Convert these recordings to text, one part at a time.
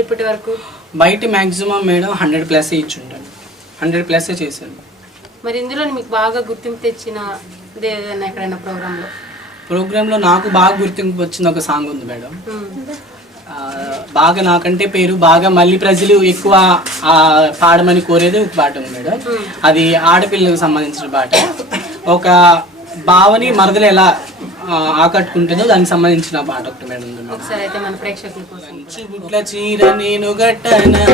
ఇచ్చుంటారు ఇప్పటి వరకు? బయట మ్యాక్సిమం మేడం హండ్రెడ్ ప్లస్ ఇచ్చుంటాను హండ్రెడ్ ప్లస్ చేశాను మరి ఇందులో మీకు బాగా గుర్తింపు తెచ్చిన ఏదైనా ఎక్కడైనా ప్రోగ్రాంలో? ప్రోగ్రాంలో నాకు బాగా గుర్తింపు వచ్చిన ఒక సాంగ్ ఉంది మేడం. బాగా నాకంటే పేరు బాగా మళ్ళీ ప్రజలు ఎక్కువ పాడమని కోరేది ఒక పాట ఉంది మేడం. అది ఆడపిల్లకు సంబంధించిన పాట. ఒక బావని మరదలు ఎలా ఆకట్టుకుంటుందో దానికి సంబంధించిన పాట ఒకటి మేడం ఉంది మేడం. ఒకసారి అయితే మన ప్రేక్షకుల కోసం. చుబుట్ల చీర నేను గట్టనా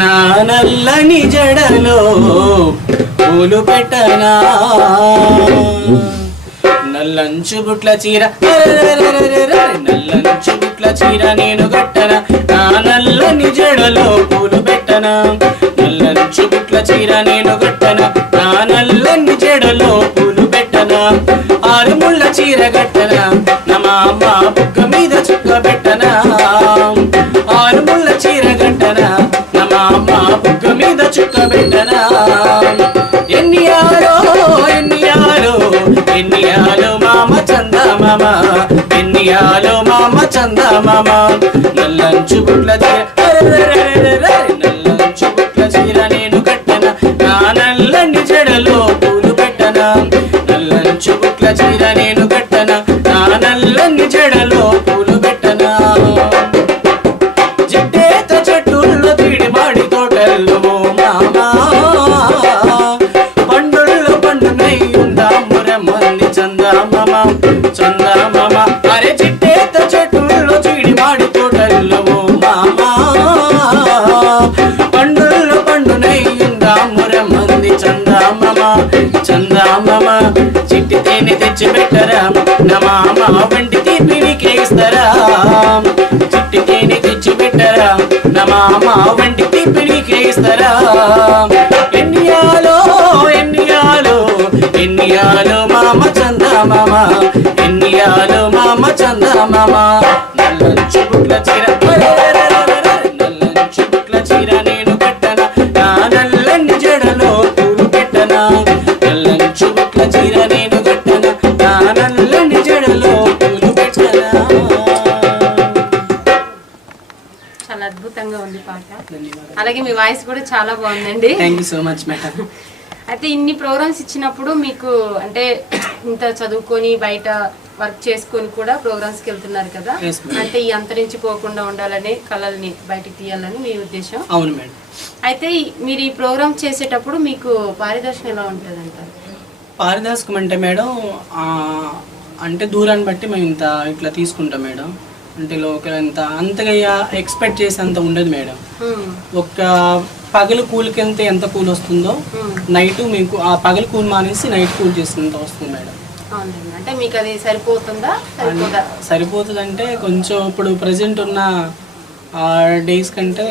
నా నల్లని జడలో పూలు పెట్టనా? నల్లంచు బుట్ల చీర నల్లంచు బుట్ల చీర నేను గట్టన నా నల్లని జడలో పూలు పెట్టనా? నల్లంచు బుట్ల చీర నేను గట్టన నా నల్లని జడలో పూలు ఆరు ముళ్ళ చీర గట్టనా నమ అమ్మ బుక్క మీద చుక్క పెట్టన? ఆరు ముళ్ళ చీర గట్టనా నమ అమ్మ బుక్క మీద చుక్క పెట్టన? ఎన్ని ఆరో ఎన్ని ఆరో ఎన్ని ఆలో మామ చంద మామ? ఎన్ని ఆలో మామ చంద మామ? నల్లంచు బుట్ల చీర నల్లంచు చీర నేను కట్టన? నా నల్లని జడలో పూల తేనె పెట్టరా నా మామ వంటి తీర్పిని కేస్తారా చిట్టికేని తెచ్చి పెట్టరా నా మామ వంటి తీర్పిని కేస్తారా ఎన్నియాలో ఎన్నియాలో ఎన్నియాలో మామ చంద మామ. ఎన్నియాలో మామ చంద మామ. నల్లంచు బుట్ల చీర అద్భుతంగా ఉంది పాట. అలాగే మీ వాయిస్ కూడా చాలా బాగుందండి. Thank you so much madam అయితే ఇన్ని ప్రోగ్రామ్స్ ఇచ్చినప్పుడు మీకు అంటే ఇంత చదువుకొని బయట వర్క్ చేసుకొని కూడా ప్రోగ్రామ్స్కి వెళ్తున్నారు కదా. అంటే ఈ అంతరించిపోకుండా ఉండాలని కళల్ని బయటికి తీయాలని మీ ఉద్దేశం? అవును మేడం అయితే మీరు ఈ ప్రోగ్రామ్ చేసేటప్పుడు మీకు పారిదర్శనం ఎలా ఉంటుంది అంటారు పారిదాస్కం అంటే మేడం అంటే దూరాన్ని బట్టి మేము ఇంత ఇట్లా తీసుకుంటాం మేడం అంటే లోకల్ ఎంత అంతగా ఎక్స్పెక్ట్ చేసేంత ఉండదు మేడం. ఒక పగలు కూలికి వెళ్తే ఎంత కూల్ వస్తుందో నైట్ మీకు ఆ పగలు కూల్ మానేసి నైట్ కూల్ చేసినంత వస్తుంది మేడం. అంటే మీకు అది సరిపోతుందా సరిపోతుంది అంటే కొంచెం ఇప్పుడు ప్రజెంట్ ఉన్న డేస్ కంటే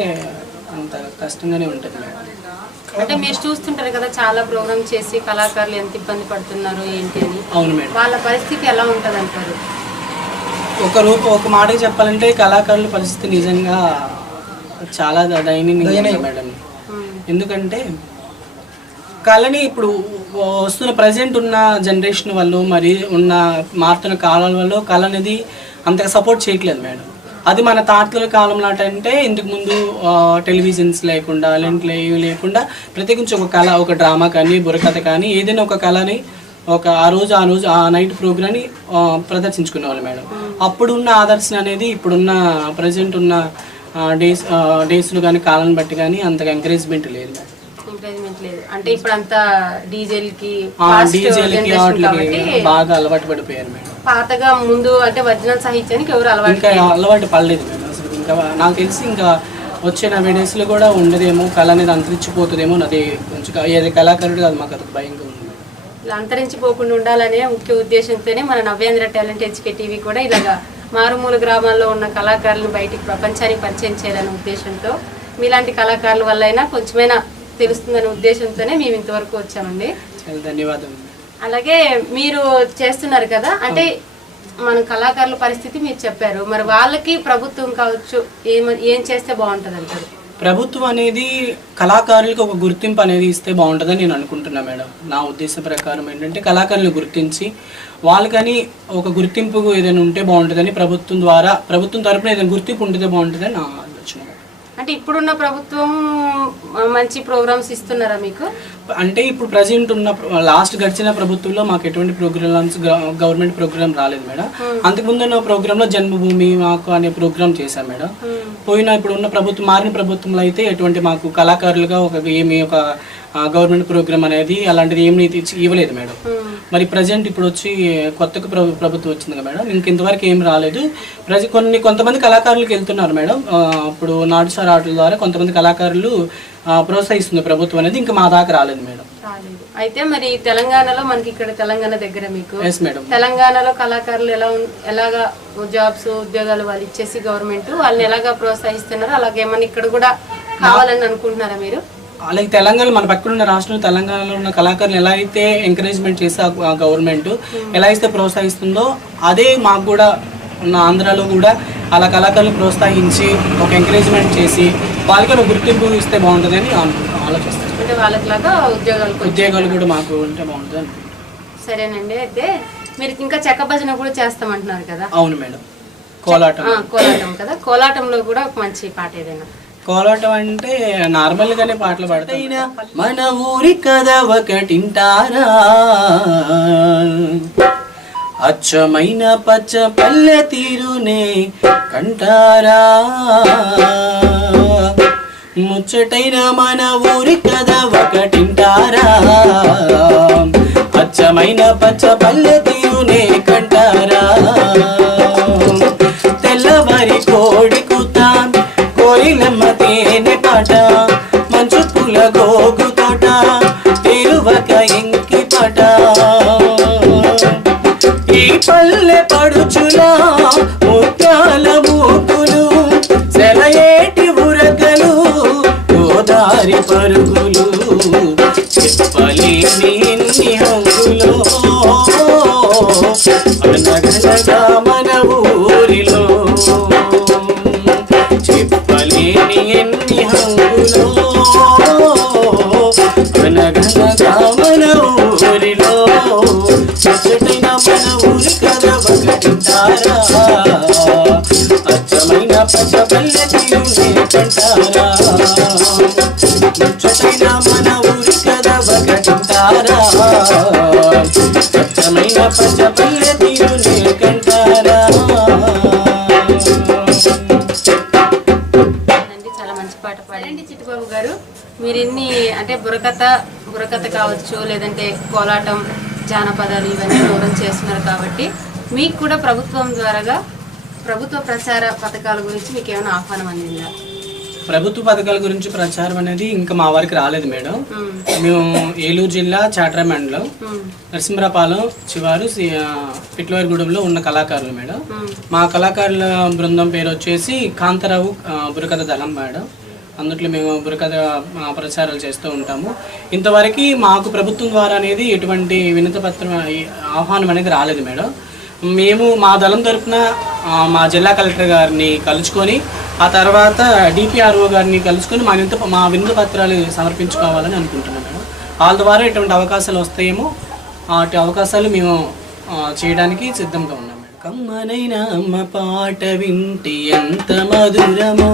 అంత కష్టంగానే ఉంటుంది మేడం. అంటే మీరు చూస్తుంటారు కదా చాలా ప్రోగ్రామ్ చేసి కళాకారులు ఎంత ఇబ్బంది పడుతున్నారు ఏంటి అని. అవును మేడం. వాళ్ళ పరిస్థితి ఎలా ఉంటుంది అంటారు ఒక రూప ఒక మాటకి చెప్పాలంటే కళాకారుల పరిస్థితి నిజంగా చాలా ద- దయనీయంగా మేడం. ఎందుకంటే కళని ఇప్పుడు వస్తున్న ప్రజెంట్ ఉన్న జనరేషన్ వాళ్ళు మరి ఉన్న మారుతున్న కాలాల వల్ల కళ అనేది అంతగా సపోర్ట్ చేయట్లేదు మేడం. అది మన తాతల కాలం అంటే ఇంతకు ముందు టెలివిజన్స్ లేకుండా లేంట్లో ఏవి లేకుండా ప్రత్యేకించి ఒక కళ ఒక డ్రామా కానీ బుర్రకథ కానీ ఏదైనా ఒక కళని ఒక ఆ రోజు ఆ రోజు ఆ నైట్ ప్రోగ్రామ్ని ప్రదర్శించుకునేవాళ్ళు మేడం. అప్పుడున్న ఆదర్శన అనేది ఇప్పుడున్న ప్రజెంట్ ఉన్న డేస్ డేస్లో కానీ కాలం బట్టి కానీ అంతగా ఎంకరేజ్మెంట్ లేదు మేడం. ఎంకరేజ్మెంట్ లేదు. అంటే ఇప్పుడు అంతా డీజేలకి డీజేలకి వాటికి బాగా అలవాటు పడిపోయారు మేడం. పాతగా ముందు అంటే ఒరిజినల్ సాహిత్యానికి ఎవరు అలవాటు ఇంకా అలవాటు పడలేదు మేడం అసలు. ఇంకా నాకు తెలిసి ఇంకా వచ్చే నలభై డేస్లో కూడా ఉండదేమో కళ అనేది అంతరించిపోతుందేమో అది కొంచెం ఏది కళాకారుడు అది మాకు అది భయంగా ఉంది. ఇలా అంతరించిపోకుండా ఉండాలనే ముఖ్య ఉద్దేశంతోనే మన నవ్యాంధ్ర టాలెంట్ హెచ్కే టీవీ కూడా ఇలాగా మారుమూల గ్రామాల్లో ఉన్న కళాకారులను బయటికి ప్రపంచానికి పరిచయం చేయాలనే ఉద్దేశంతో మీలాంటి కళాకారుల వల్ల అయినా కొంచెమైనా తెలుస్తుందనే ఉద్దేశంతోనే మేము ఇంతవరకు వచ్చామండి. చాలా ధన్యవాదాలు. అలాగే మీరు చేస్తున్నారు కదా అంటే మన కళాకారుల పరిస్థితి మీరు చెప్పారు. మరి వాళ్ళకి ప్రభుత్వం కావచ్చు ఏం ఏం చేస్తే బాగుంటుంది అంటారు ప్రభుత్వం అనేది కళాకారులకు ఒక గుర్తింపు అనేది ఇస్తే బాగుంటుందని నేను అనుకుంటున్నా మేడం. నా ఉద్దేశం ప్రకారం ఏంటంటే కళాకారులను గుర్తించి వాళ్ళకని ఒక గుర్తింపు ఏదైనా ఉంటే బాగుంటుందని ప్రభుత్వం ద్వారా ప్రభుత్వం తరపున ఏదైనా గుర్తింపు ఉంటే బాగుంటుందని నా అంటే ఇప్పుడున్న ప్రభుత్వం మంచి ప్రోగ్రామ్స్ ఇస్తున్నారా మీకు? అంటే ఇప్పుడు ప్రజెంట్ ఉన్న లాస్ట్ గడిచిన ప్రభుత్వంలో మాకు ఎటువంటి ప్రోగ్రామ్స్ గవర్నమెంట్ ప్రోగ్రామ్ రాలేదు మేడం. అంతకుముందు ఉన్న ప్రోగ్రాంలో జన్మభూమి మాకు అనే ప్రోగ్రామ్ చేశాం మేడం. మ్మ్. పోయిన ఇప్పుడు ఉన్న ప్రభుత్వం మారిన ప్రభుత్వంలో అయితే ఎటువంటి మాకు కళాకారులుగా ఒక ఏమి ఒక గవర్నమెంట్ ప్రోగ్రామ్ అనేది అలాంటిది ఏమి ఇచ్చి ఇవ్వలేదు మేడం. మరి ప్రజెంట్ ఇప్పుడు వచ్చి కొత్తగా ప్రభు ప్రభుత్వం వచ్చింది కదా మేడం. ఇంక ఇంతవరకు ఏం రాలేదు. ప్రజ కొన్ని కొంతమంది కళాకారులకు వెళ్తున్నారు మేడం. ఇప్పుడు నాటుసార్ ఆటల ద్వారా కొంతమంది కళాకారులు ప్రోత్సహిస్తుంది ప్రభుత్వం అనేది. ఇంకా మా దాకా రాలేదు మేడం. అయితే మరి తెలంగాణలో మనకి ఇక్కడ తెలంగాణ దగ్గర మీకు తెలంగాణలో కళాకారులు ఎలా ఎలాగా జాబ్స్ ఉద్యోగాలు వాళ్ళు ఇచ్చేసి గవర్నమెంట్ వాళ్ళని ఎలాగా ప్రోత్సహిస్తున్నారు అలాగే మన ఇక్కడ కూడా కావాలని అనుకుంటున్నారా మీరు? అలాగే తెలంగాణ మన పక్కన ఉన్న రాష్ట్రంలో తెలంగాణలో ఉన్న కళాకారులు ఎలా అయితే ఎంకరేజ్మెంట్ చేస్తే గవర్నమెంట్ ఎలా అయితే ప్రోత్సహిస్తుందో అదే మాకు కూడా ఉన్న ఆంధ్రాలో కూడా అలా కళాకారులు ప్రోత్సహించి ఒక ఎంకరేజ్మెంట్ చేసి వాళ్ళకి ఒక గుర్తింపు ఇస్తే బాగుంటుందని అను- ఆలోచిస్తాను ఉద్యోగాలు కూడా మాకు ఉంటే బాగుంటుంది సరేనండి అయితే మీరు ఇంకా చెక్క భజన కూడా చేస్తామంటున్నారు కదా? అవును మేడం. కోలాటం. కోలాటం కదా? కోలాటంలో కూడా ఒక మంచి పాట ఏదైనా కోలాటం అంటే నార్మల్ గానే పాటలు పాడతాయినా మన ఊరి కథ ఒకటింటారా? అచ్చమైన పచ్చ పల్లె తీరునే కంటారా? ముచ్చటైన మన ఊరి కథ ఒకటింటారా? అచ్చమైన పచ్చ పల్లె తీరునే కంటారా? పరుగులు చెప్పలేని ఎన్ని హంగులో. అనగనగా మన ఊరిలో చెప్పలేని ఎన్ని హంగులో. అనగనగా మన ఊరిలో ముచ్చటైన మన ఊరి కథ అచ్చమైన పచ్చ పల్లె పంటారా తీరునే కంటారా అండి చాలా మంచి పాట పాడండి. చిట్టుబాబు గారు? మీరు ఇన్ని అంటే బుర్రకథ బుర్రకథ కావచ్చు లేదంటే కోలాటం జానపదాలు ఇవన్నీ దూరం చేస్తున్నారు కాబట్టి మీకు కూడా ప్రభుత్వం ద్వారాగా ప్రభుత్వ ప్రచార పథకాల గురించి మీకు ఏమైనా ఆహ్వానం అందిందా? ప్రభుత్వ పథకాల గురించి ప్రచారం అనేది ఇంకా మా వారికి రాలేదు మేడం. ఉమ్, మేము ఏలూరు జిల్లా చాట్రా మండలం ఉమ్, నరసింహరాపాలెం శివారు పిట్లవారిగూడెంలో ఉన్న కళాకారులు మేడం. ఉమ్, మా కళాకారుల బృందం పేరు వచ్చేసి కాంతారావు ఆ, బుర్రకథ దళం మేడం. అందుట్లో మేము బుర్రకథ ఆ, ప్రచారాలు చేస్తూ ఉంటాము. ఇంతవరకు మాకు ప్రభుత్వం ద్వారా అనేది ఎటువంటి వినత పత్రం ఈ ఆహ్వానం అనేది రాలేదు మేడం. మేము మా దళం తరపున మా జిల్లా కలెక్టర్ గారిని కలుసుకొని ఆ తర్వాత డిపిఆర్ఓ గారిని కలుసుకొని మా వినత మా వినత పత్రాలు సమర్పించుకోవాలని అనుకుంటున్నాం మేడం. వాళ్ళ ద్వారా ఇటువంటి అవకాశాలు వస్తాయేమో వాటి అవకాశాలు మేము చేయడానికి సిద్ధంగా ఉన్నాం మేడం. కమ్మనైన అమ్మ పాట వింటి ఎంత మధురమో.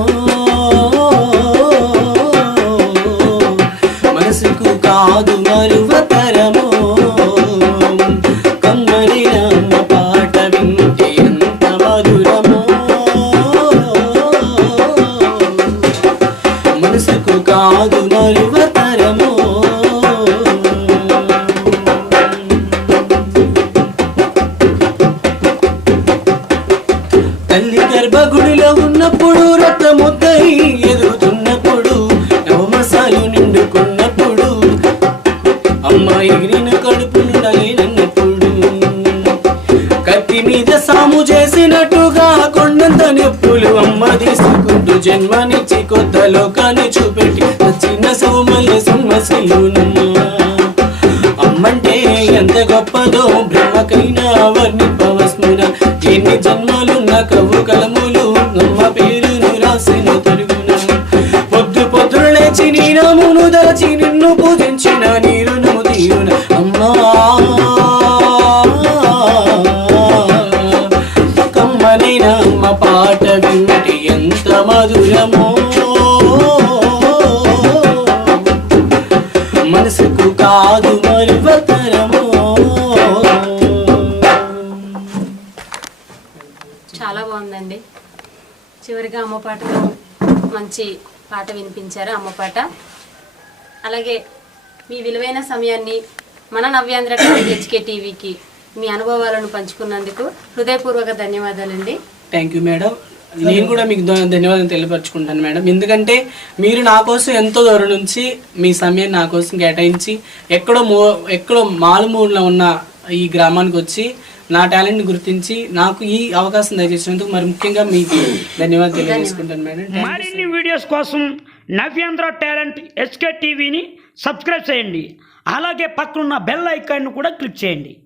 గర్భగుడిలో ఉన్నప్పుడు రక్తముద్దై ఎదుగుతున్నప్పుడు నవమసాలు నిండుకున్నప్పుడు అమ్మాయి ఎగిరిన కడుపు నుండలేనన్నప్పుడు కత్తి మీద సాము చేసినట్టుగా కొండంత నొప్పులు అమ్మ తీసుకుంటూ జన్మనిచ్చి కొత్త లోకాన్ని చూపెట్టి చిన్న సౌమల్య సమస్యలునమ్మా అమ్మంటే ఎంత గొప్పదో బ్రహ్మకైనా వర్ణింపవస్మున ఎన్ని జన్మ خير الله కమ్మనైన అమ్మ పాట వింటే ఎంత మధురమో మనసుకు కాదు మరువతరము చాలా బాగుందండి. చివరిగా అమ్మ పాటలో మంచి పాట వినిపించారు అమ్మ పాట. అలాగే మీ విలువైన సమయాన్ని మన నవ్యాంధ్ర హెచ్కే టీవీకి మీ అనుభవాలను పంచుకున్నందుకు హృదయపూర్వక ధన్యవాదాలండి. థ్యాంక్ యూ మేడం నేను కూడా మీకు ధన్యవాదాలు తెలియపరచుకుంటాను మేడం ఎందుకంటే మీరు నా కోసం ఎంతో దూరం నుంచి మీ సమయం నా కోసం కేటాయించి ఎక్కడో మో ఎక్కడో మారుమూలలో ఉన్న ఈ గ్రామానికి వచ్చి నా టాలెంట్ గుర్తించి నాకు ఈ అవకాశం దయచేసినందుకు మరి ముఖ్యంగా మీకు ధన్యవాదాలు తెలియజేసుకుంటాను మేడం మరిన్ని వీడియోస్ కోసం నవ్యాంధ్ర టాలెంట్ ఎస్కే టీవీని సబ్స్క్రైబ్ చేయండి. అలాగే పక్కనున్న బెల్ ఐకాన్ను కూడా క్లిక్ చేయండి.